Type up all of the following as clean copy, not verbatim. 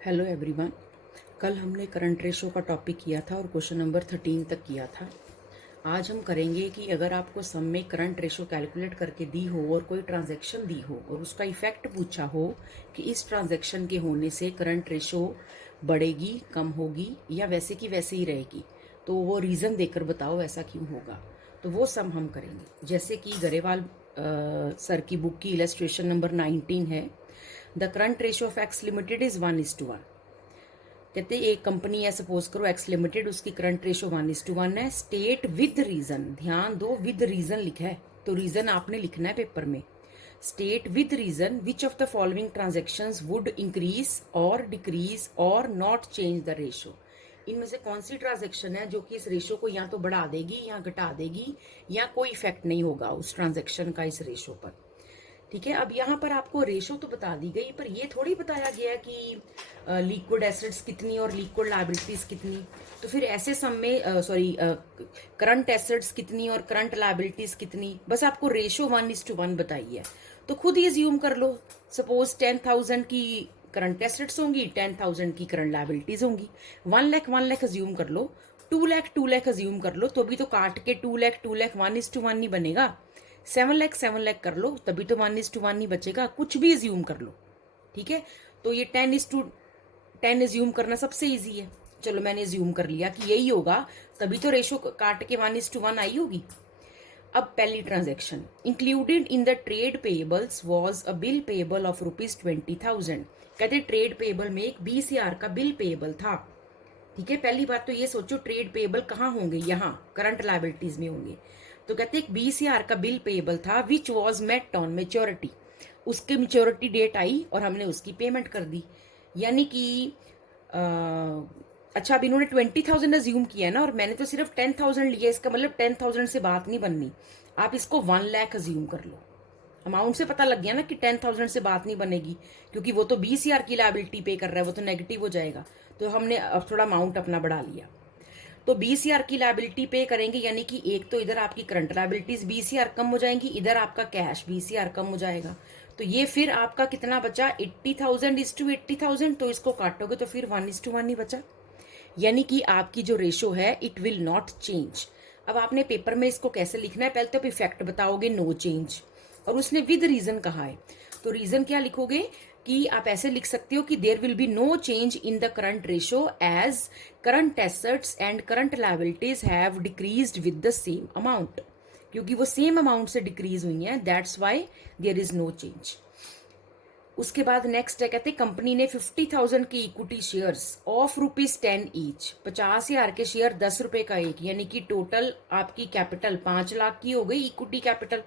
Hello everyone. कल हमने current ratio का टॉपिक किया था और क्वेश्चन नंबर 13 तक किया था। आज हम करेंगे कि अगर आपको सम में करंट रेशो कैलकुलेट करके दी हो और कोई ट्रांजैक्शन दी हो और उसका इफेक्ट पूछा हो कि इस ट्रांजैक्शन के होने से करंट रेशो बढ़ेगी, कम होगी या वैसे की वैसे ही रहेगी, तो वो रीज़न देकर बताओ ऐसा क्यों होगा। तो वो सम हम करेंगे। जैसे कि गरेवाल सर की बुक की इलस्ट्रेशन नंबर 19 है। The current ratio of x limited is 1:1। कहते हैं एक कंपनी है, सपोज करो एक्स लिमिटेड, उसकी करंट रेशो 1:1 है। स्टेट विद रीजन, ध्यान दो विद रीजन लिखा है तो रीजन आपने लिखना है पेपर में। State with reason which of the following transactions would increase और डिक्रीज और नॉट चेंज द रेशो। इनमें से कौन सी ट्रांजेक्शन है जो कि इस रेशो को या तो बढ़ा देगी या घटा देगी या कोई इफेक्ट नहीं होगा उस ट्रांजेक्शन का इस रेशो पर। ठीक है, अब यहाँ पर आपको रेशो तो बता दी गई, पर ये थोड़ी बताया गया कि लिक्विड एसेट्स कितनी और लिक्विड लायबिलिटीज कितनी। तो फिर ऐसे सम में करंट एसेट्स कितनी और करंट लायबिलिटीज कितनी, बस आपको रेशो 1:1 बताई है। तो खुद ही एज्यूम कर लो, सपोज 10,000 की करंट एसेट्स होंगी, 10,000 की करंट लायबिलिटीज होंगी। 1 लाख एज्यूम कर लो, 2 लाख एज्यूम कर लो, तो अभी तो काट के 2 लाख 1:1 ही बनेगा। 7 लाख कर लो, तभी तो 1:1 ही बचेगा। कुछ भी एज्यूम कर लो, ठीक है। तो ये 10:10 एज्यूम करना सबसे इजी है। चलो मैंने एज्यूम कर लिया कि यही होगा, तभी तो रेशो काट के 1:1 आई होगी। अब पहली transaction, included in the trade payables was a bill payable of ₹20,000। कहते ट्रेड पेएबल में एक 20,000 का बिल पेएबल था। ठीक है, पहली बात तो ये सोचो ट्रेड पेएबल कहाँ होंगे, यहाँ करंट लायबिलिटीज में होंगे। तो कहते एक 20,000 का बिल पेएबल था which was met on maturity. उसके मेच्योरिटी डेट आई और हमने उसकी पेमेंट कर दी। यानी कि अच्छा, अब इन्होंने 20,000 अज्यूम किया ना और मैंने तो सिर्फ 10,000 लिया, इसका मतलब 10,000 से बात नहीं बननी। आप इसको 1 लाख अज्यूम कर लो। अमाउंट से पता लग गया ना कि 10,000 से बात नहीं बनेगी, क्योंकि वो तो 20,000 की लायबिलिटी पे कर रहा है, वो तो नेगेटिव हो जाएगा। तो हमने अब थोड़ा अमाउंट अपना बढ़ा लिया। तो 20,000 की लायबिलिटी पे करेंगे, यानी कि एक तो इधर आपकी करंट लायबिलिटीज 20,000 कम हो जाएंगी, इधर आपका कैश 20,000 कम हो जाएगा। तो ये फिर आपका कितना बचा, 80,000 इज टू 80,000। तो इसको काटोगे तो फिर 1:1 ही बचा। यानी कि आपकी जो रेशो है इट विल नॉट चेंज। अब आपने पेपर में इसको कैसे लिखना है, पहले तो आप इफेक्ट बताओगे नो चेंज, और उसने विद रीजन कहा है। तो रीजन क्या लिखोगे कि आप ऐसे लिख सकते हो कि there will be no change in the current ratio as current assets and current liabilities have decreased with the same amount. क्योंकि वो सेम अमाउंट से डिक्रीज हुई हैं, that's why there is no change. उसके बाद नेक्स्ट है, कहते company ने 50,000 की इक्विटी शेयर्स ऑफ ₹10 ईच, 50,000 के शेयर 10 रुपए का एक, यानी कि टोटल आपकी कैपिटल 5 लाख की हो गई इक्विटी कैपिटल।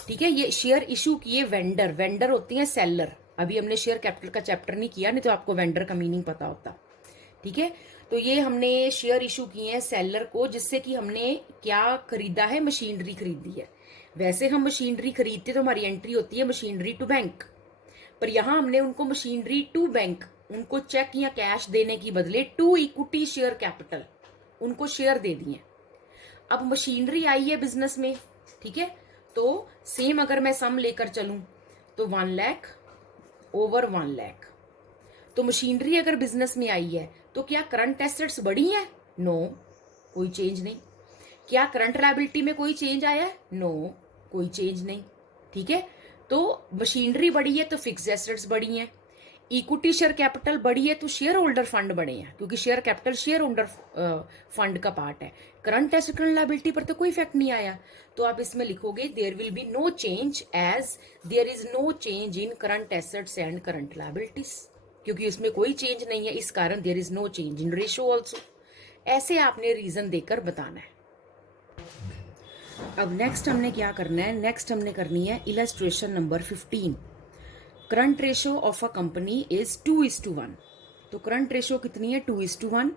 ठीक है, ये शेयर इशू किए वेंडर, वेंडर होती है सेलर। अभी हमने शेयर कैपिटल का चैप्टर नहीं किया, नहीं तो आपको वेंडर का मीनिंग पता होता। ठीक है, तो ये हमने शेयर इशू किए हैं सेलर को, जिससे कि हमने क्या खरीदा है, मशीनरी खरीदी है। वैसे हम मशीनरी खरीदते तो हमारी एंट्री होती है मशीनरी टू बैंक, पर यहां हमने उनको मशीनरी टू बैंक, उनको चेक या कैश देने की बदले टू इक्विटी शेयर कैपिटल, उनको शेयर दे दिए। अब मशीनरी आई है बिजनेस में, ठीक है। तो सेम अगर मैं सम लेकर चलूं तो 1 लाख ओवर 1 लाख। तो मशीनरी अगर बिजनेस में आई है तो क्या करंट एसेट्स बढ़ी हैं? नो, कोई चेंज नहीं। क्या करंट लायबिलिटी में कोई चेंज आया है? नो, कोई चेंज नहीं। ठीक है, तो मशीनरी बढ़ी है तो फिक्स एसेट्स बढ़ी हैं। इक्विटी शेयर कैपिटल बढ़ी है तो शेयर होल्डर फंड बढ़े हैं, क्योंकि share capital share holder fund का पार्ट है। करंट एसेट करंट लायबिलिटी पर तो कोई इफेक्ट नहीं आया। तो आप इसमें लिखोगे there will be no change as there is no change in current assets and current liabilities, क्योंकि इसमें कोई चेंज नहीं है, इस कारण there is no change in ratio also. ऐसे आपने रीजन देकर बताना है। अब नेक्स्ट हमने क्या करना है, नेक्स्ट हमने करनी है illustration number 15। Current ratio of a company is 2:1। तो करंट रेशो कितनी है, 2:1।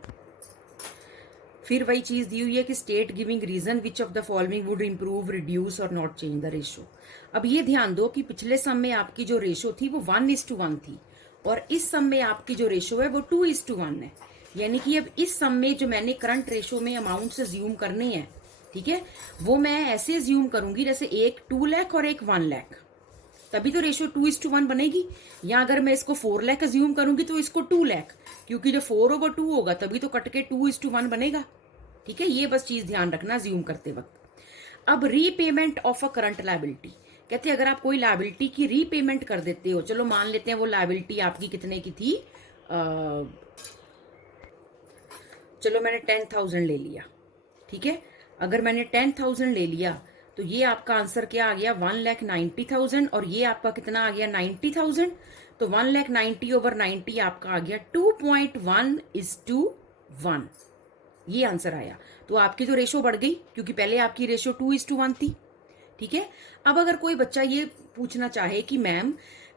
फिर वही चीज दी हुई है कि state giving reason which of the following would improve, reduce और नॉट चेंज द रेशो। अब ये ध्यान दो कि पिछले सम में आपकी जो रेशो थी वो 1:1 थी, और इस सम में आपकी जो रेशो है वो 2:1 है। यानी कि अब इस सम में जो मैंने करंट रेशो में अमाउंट से ज्यूम करने हैं, ठीक है, वो मैं ऐसे ज्यूम करूंगी जैसे एक 2 लाख और एक 1 लाख। तभी तो रेशियो 2:1 बनेगी। या अगर मैं इसको 4 लाख अज्यूम करूंगी तो इसको 2 लाख, क्योंकि जो 4/2 होगा तभी तो कट के 2:1 बनेगा। ठीक है, ये बस चीज ध्यान रखना अज्यूम करते वक्त। अब repayment of a current liability, कहते हैं अगर आप कोई लायबिलिटी की रीपेमेंट कर देते हो, चलो मान लेते हैं वो लायबिलिटी आपकी कितने की थी, चलो मैंने 10,000 ले लिया। ठीक है, अगर मैंने 10,000 ले लिया तो ये आपका आंसर क्या आ गया, 1,90,000, और ये आपका कितना आ गया, 90,000। तो 1,90/90 आपका आ गया 2.1:1, ये आंसर आया। तो आपकी तो रेशो बढ़ गई, क्योंकि पहले आपकी रेशो 2:1 थी। ठीक है, अब अगर कोई बच्चा ये पूछना चाहे कि मैम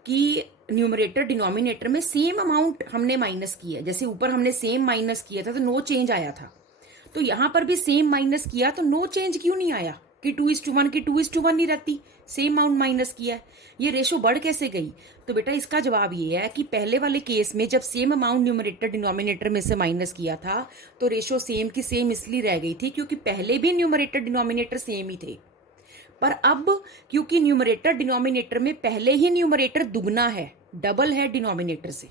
कि न्यूमरेटर डिनोमिनेटर में सेम अमाउंट हमने माइनस किया, जैसे ऊपर हमने सेम माइनस किया था तो नो चेंज आया था, तो यहां पर भी सेम माइनस किया तो नो चेंज क्यों नहीं आया कि 2:1 की 2:1 नहीं रहती, सेम अमाउंट माइनस किया है, ये रेशो बढ़ कैसे गई? तो बेटा इसका जवाब ये है कि पहले वाले केस में जब सेम अमाउंट न्यूमरेटर डिनोमिनेटर में से माइनस किया था तो रेशो सेम की सेम इसलिए रह गई थी क्योंकि पहले भी न्यूमरेटर डिनोमिनेटर सेम ही थे। पर अब क्योंकि न्यूमरेटर डिनोमिनेटर में पहले ही न्यूमरेटर दुगना है, डबल है डिनोमिनेटर से,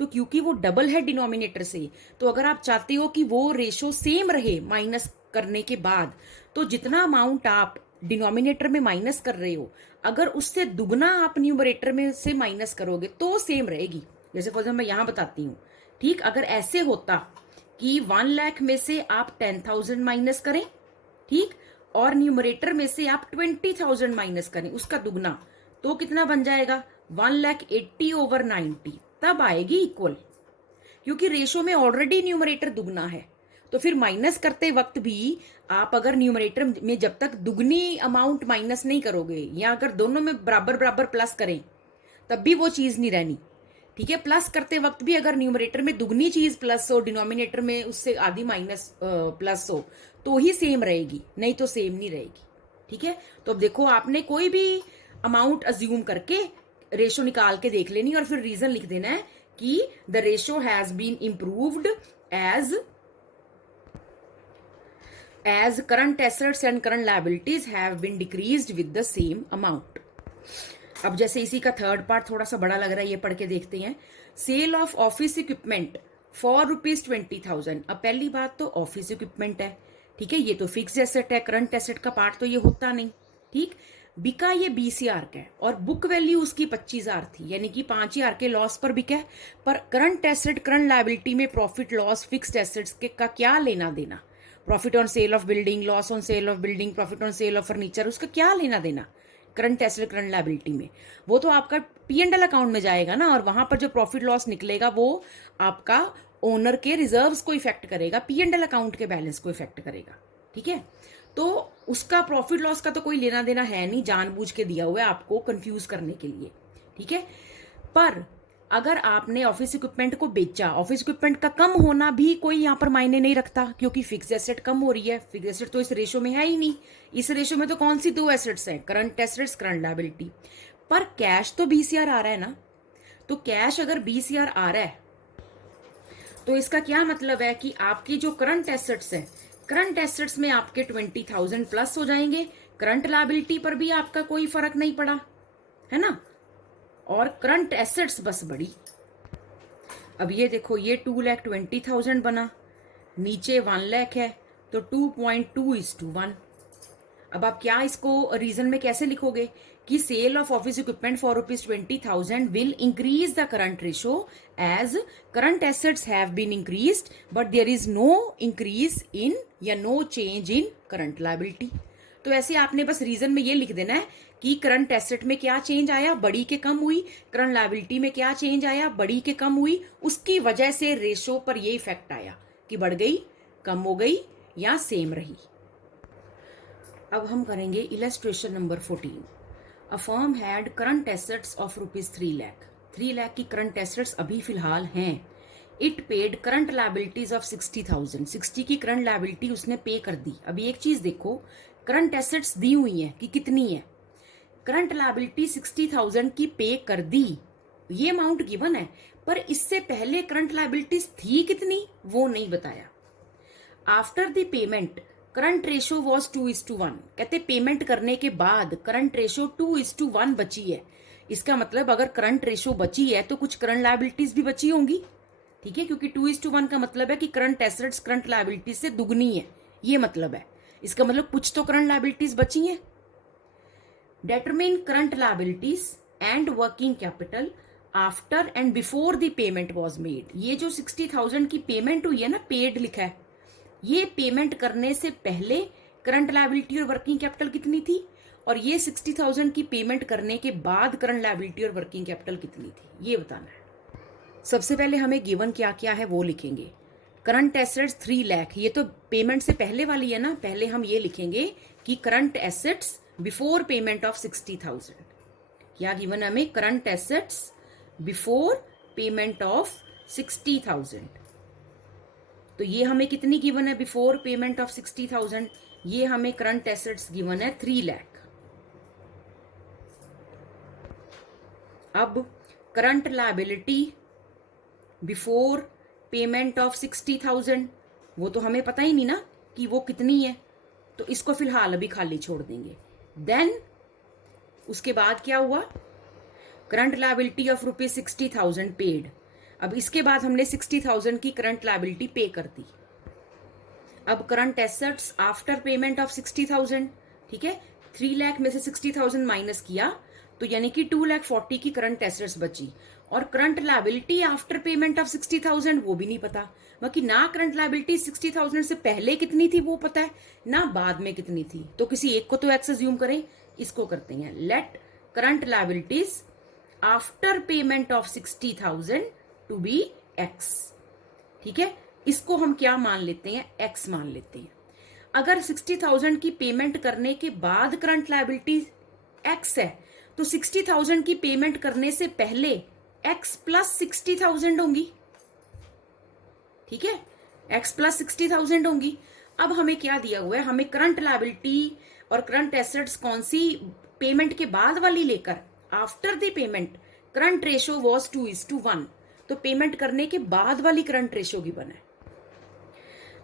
तो क्योंकि वो डबल है डिनोमिनेटर से, तो अगर आप चाहते हो कि वो रेशो सेम रहे माइनस करने के बाद, तो जितना अमाउंट आप डिनोमिनेटर में माइनस कर रहे हो अगर उससे दुगना आप न्यूमरेटर में से माइनस करोगे तो सेम रहेगी। जैसे फॉर एग्जाम्पल मैं यहां बताती हूँ। ठीक, अगर ऐसे होता कि 1 लाख में से आप 10,000 माइनस करें, ठीक, और न्यूमरेटर में से आप 20,000 माइनस करें उसका दुगना, तो कितना बन जाएगा, 1,80/90, तब आएगी इक्वल, क्योंकि रेशो में ऑलरेडी न्यूमरेटर दुगना है। तो फिर माइनस करते वक्त भी आप अगर न्यूमरेटर में जब तक दुगनी अमाउंट माइनस नहीं करोगे, या अगर दोनों में बराबर बराबर प्लस करें तब भी वो चीज नहीं रहनी। ठीक है, प्लस करते वक्त भी अगर न्यूमरेटर में दुगनी चीज प्लस हो, डिनोमिनेटर में उससे आधी माइनस प्लस हो, तो ही सेम रहेगी, नहीं तो सेम नहीं रहेगी। ठीक है, तो अब देखो आपने कोई भी अमाउंट अज्यूम करके रेशो निकाल के देख लेनी और फिर रीजन लिख देना है कि the ratio has been improved as current assets and current liabilities have been decreased with the same amount। अब जैसे इसी का थर्ड पार्ट थोड़ा सा बड़ा लग रहा है, ये पढ़ के देखते हैं। Sale of office equipment for ₹20,000। अब पहली बात तो ऑफिस इक्विपमेंट है, ठीक है, ये तो फिक्स एसेट है, करंट एसेट का पार्ट तो ये होता नहीं। ठीक, बिका ये 20,000 का है और बुक वैल्यू उसकी 25,000 थी, यानी कि 5,000 के लॉस पर बिका है। पर करंट एसेट करंट लायबिलिटी में प्रॉफिट लॉस फिक्स्ड एसेट्स के का क्या लेना देना, profit on sale of building, loss on sale of building, profit on sale of furniture, उसका क्या लेना देना करंट एसेट करंट लायबिलिटी में? वो तो आपका P&L अकाउंट में जाएगा ना, और वहां पर जो प्रॉफिट लॉस निकलेगा वो आपका ओनर के रिजर्व्स को इफेक्ट करेगा, P&L अकाउंट के बैलेंस को इफेक्ट करेगा। ठीक है, तो उसका प्रॉफिट लॉस का तो कोई लेना देना है नहीं, जानबूझ के दिया हुआ है आपको कंफ्यूज करने के लिए। ठीक है, पर अगर आपने ऑफिस इक्विपमेंट को बेचा, ऑफिस इक्विपमेंट का कम होना भी कोई यहाँ पर मायने नहीं रखता, क्योंकि फिक्स एसेट कम हो रही है, फिक्स एसेट तो इस रेशो में है ही नहीं। इस रेशो में तो कौन सी दो एसेट्स हैं, करंट एसेट्स करंट लायबिलिटी। पर कैश तो 20,000 आ रहा है ना, तो कैश अगर 20,000 आ रहा है तो इसका क्या मतलब है कि आपकी जो करंट एसेट्स हैं, करंट एसेट्स में आपके 20,000 प्लस हो जाएंगे, करंट लायबिलिटी पर भी आपका कोई फर्क नहीं पड़ा, है ना, और करंट एसेट्स बस बढ़ी। अब ये देखो, ये 2,20,000 बना, नीचे 1 लाख है, तो 2.2:1। अब आप क्या इसको रीजन में कैसे लिखोगे कि sale of office equipment for ₹20,000 will increase the current ratio as current assets have been increased but there is no increase in या no change in current liability. तो ऐसे आपने बस रीजन में ये लिख देना है कि करंट एसेट में क्या चेंज आया, बड़ी के कम हुई, करंट लायबिलिटी में क्या चेंज आया, बड़ी के कम हुई, उसकी वजह से रेशो पर ये इफेक्ट आया कि बढ़ गई, कम हो गई या सेम रही। अब हम करेंगे illustration number 14। A firm had current assets of ₹3 lakh. 3 lakh की करंट एसेट्स अभी फिलहाल हैं। It paid current liabilities of 60,000। 60 की करंट लायबिलिटी उसने पे कर दी। अभी एक चीज देखो, करंट एसेट्स दी हुई है कि कितनी है, करंट लायबिलिटी 60,000 की पे कर दी, ये अमाउंट गिवन है, पर इससे पहले करंट लायबिलिटीज थी कितनी वो नहीं बताया। After the payment current ratio was 2:1। कहते पेमेंट करने के बाद करंट रेशो 2:1 बची है। इसका मतलब अगर करंट रेशो बची है तो कुछ करंट लायबिलिटीज भी बची होंगी, ठीक है, क्योंकि 2:1 का मतलब है कि करंट एसेट्स करंट लायबिलिटीज से दुगनी है, ये मतलब है। इसका मतलब कुछ तो करंट लायबिलिटीज बची हैं। Determine current liabilities and working capital after and before the payment was made. ये जो 60,000 की पेमेंट हुई है ना, पेड लिखा है, ये पेमेंट करने से पहले करंट लायबिलिटी और वर्किंग कैपिटल कितनी थी, और ये 60,000 की पेमेंट करने के बाद करंट लायबिलिटी और वर्किंग कैपिटल कितनी थी, ये बताना है। सबसे पहले हमें गिवन क्या क्या है वो लिखेंगे। करंट एसेट्स 3 लाख, ये तो पेमेंट से पहले वाली है ना, पहले हम ये लिखेंगे कि current assets before payment of 60,000। क्या गिवन है हमें? Current assets before payment of 60,000। तो ये हमें कितनी गिवन है बिफोर पेमेंट ऑफ 60,000? ये हमें करंट एसेट्स गिवन है 3 लाख। अब current liability before payment of 60,000, वो तो हमें पता ही नहीं ना कि वो कितनी है, तो इसको फिलहाल अभी खाली छोड़ देंगे। देन उसके बाद क्या हुआ? Current liability of ₹60,000 paid. अब इसके बाद हमने 60,000 की करंट लायबिलिटी पे कर दी। अब current assets after payment of 60,000, ठीक है, 3 लाख में से 60,000 माइनस किया तो यानी कि 2,40,000 की करंट एसेट्स बची। और current liability after payment of 60,000 वो भी नहीं पता, बाकी ना करंट लायबिलिटी 60,000 से पहले कितनी थी वो पता है, ना बाद में कितनी थी। तो किसी एक को तो एक्स अज्यूम करें, इसको करते हैं let current liabilities after payment of 60,000 to be X, ठीक है। इसको हम क्या मान लेते हैं? एक्स मान लेते हैं। अगर 60,000 की पेमेंट करने के बाद करंट लायबिलिटी एक्स है तो 60,000 की पेमेंट करने से पहले एक्स प्लस 60,000 होंगी, ठीक है, एक्स प्लस 60,000 होंगी। अब हमें क्या दिया हुआ है? हमें करंट लायबिलिटी और करंट एसेट्स कौन सी पेमेंट के बाद वाली लेकर, after the payment current ratio was 2:1, तो पेमेंट करने के बाद वाली करंट रेशो की बना है।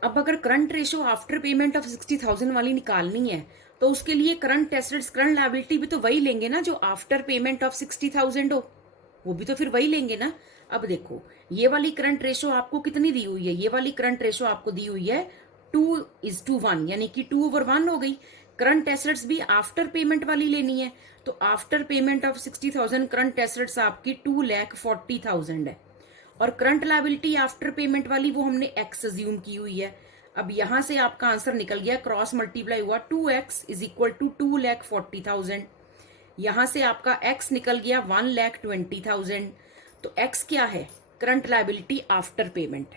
अब अगर current ratio after payment of 60,000 वाली निकालनी है तो उसके लिए करंट एसेट्स करंट लायबिलिटी भी तो वही लेंगे ना जो आफ्टर पेमेंट ऑफ 60,000 हो, वो भी तो फिर वही लेंगे ना। अब देखो ये वाली करंट रेशो आपको कितनी दी हुई है? ये वाली करंट रेशो आपको दी हुई है 2:1, यानी कि 2/1 हो गई। करंट एसेट्स भी आफ्टर पेमेंट वाली लेनी है, तो after payment of 60,000 current assets आपकी 2,40,000 है, और करंट लायबिलिटी आफ्टर पेमेंट वाली वो हमने एक्स अज्यूम की हुई है। अब यहां से आपका आंसर निकल गया, क्रॉस मल्टीप्लाई हुआ, 2x इज इक्वल टू 2,40,000। यहां से आपका x निकल गया 1,20,000। तो x क्या है? करंट लायबिलिटी आफ्टर पेमेंट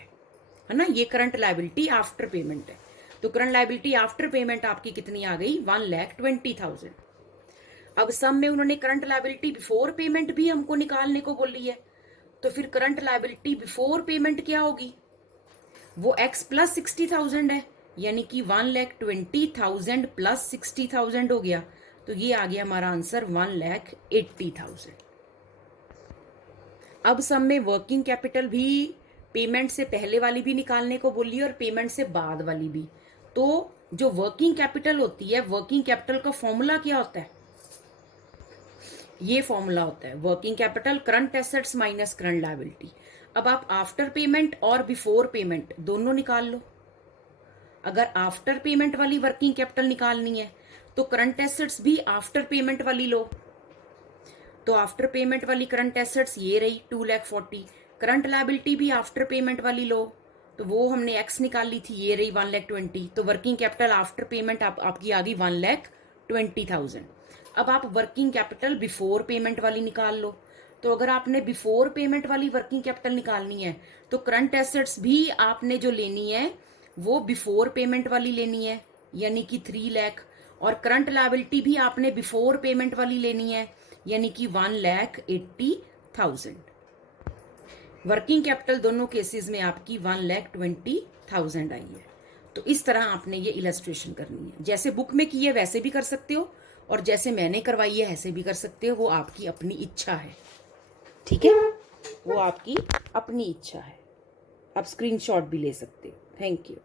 है ना, ये करंट लायबिलिटी आफ्टर पेमेंट है। तो करंट लायबिलिटी आफ्टर पेमेंट आपकी कितनी आ गई? 1,20,000। अब सम में उन्होंने करंट लायबिलिटी बिफोर पेमेंट भी हमको निकालने को बोली है, तो फिर करंट लायबिलिटी बिफोर पेमेंट क्या होगी? वो x प्लस 60,000 है, यानी कि 1,20,000 प्लस 60,000 हो गया, तो ये आ गया हमारा आंसर 1,80,000। अब सम में वर्किंग कैपिटल भी पेमेंट से पहले वाली भी निकालने को बोली और पेमेंट से बाद वाली भी। तो जो वर्किंग कैपिटल होती है, वर्किंग कैपिटल का फॉर्मूला क्या होता है? ये फॉर्मूला होता है working capital current assets minus current liability. अब आप आफ्टर पेमेंट और बिफोर पेमेंट दोनों निकाल लो। अगर आफ्टर पेमेंट वाली वर्किंग कैपिटल निकालनी है तो करंट एसेट्स भी आफ्टर पेमेंट वाली लो। तो आफ्टर पेमेंट वाली करंट एसेट्स ये रही 2,40,000, करंट लायबिलिटी भी आफ्टर पेमेंट वाली लो, तो वो हमने एक्स निकाल ली थी, ये रही 1,20,000। तो वर्किंग कैपिटल आफ्टर पेमेंट आपकी आ गई 1,20,000। अब आप वर्किंग कैपिटल बिफोर पेमेंट वाली निकाल लो। तो अगर आपने बिफोर पेमेंट वाली वर्किंग कैपिटल निकालनी है तो करंट एसेट्स भी आपने जो लेनी है वो बिफोर पेमेंट वाली लेनी है, यानी कि 3 लाख, और करंट लायबिलिटी भी आपने बिफोर पेमेंट वाली लेनी है, यानी कि 1,80,000। वर्किंग कैपिटल दोनों केसेस में आपकी 1,20,000 आई है। तो इस तरह आपने ये इलस्ट्रेशन करनी है, जैसे बुक में की है वैसे भी कर सकते हो, और जैसे मैंने करवाई है ऐसे भी कर सकते हो, वो आपकी अपनी इच्छा है, ठीक है, वो आपकी अपनी इच्छा है। आप स्क्रीनशॉट भी ले सकते हो। Thank you.